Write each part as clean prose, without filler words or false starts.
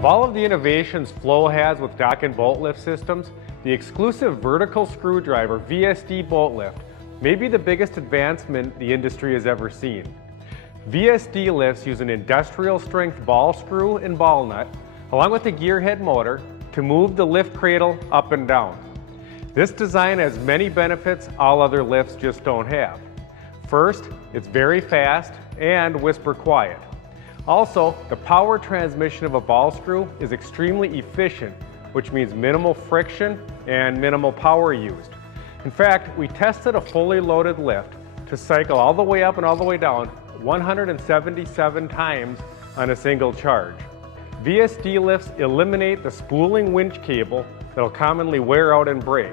Of all of the innovations FLOE has with dock and bolt lift systems, the exclusive vertical screwdriver VSD bolt lift may be the biggest advancement the industry has ever seen. VSD lifts use an industrial strength ball screw and ball nut, along with a gearhead motor, to move the lift cradle up and down. This design has many benefits all other lifts just don't have. First, it's very fast and whisper quiet. Also, the power transmission of a ball screw is extremely efficient, which means minimal friction and minimal power used. In fact, we tested a fully loaded lift to cycle all the way up and all the way down 177 times on a single charge. VSD lifts eliminate the spooling winch cable that will commonly wear out and break,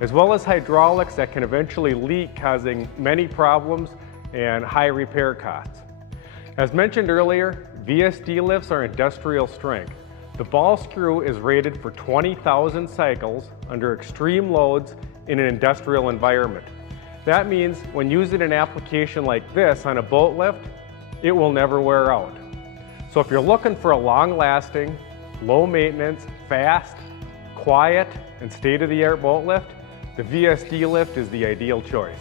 as well as hydraulics that can eventually leak, causing many problems and high repair costs. As mentioned earlier, VSD lifts are industrial strength. The ball screw is rated for 20,000 cycles under extreme loads in an industrial environment. That means when used in an application like this on a boat lift, it will never wear out. So if you're looking for a long-lasting, low-maintenance, fast, quiet, and state-of-the-art boat lift, the VSD lift is the ideal choice.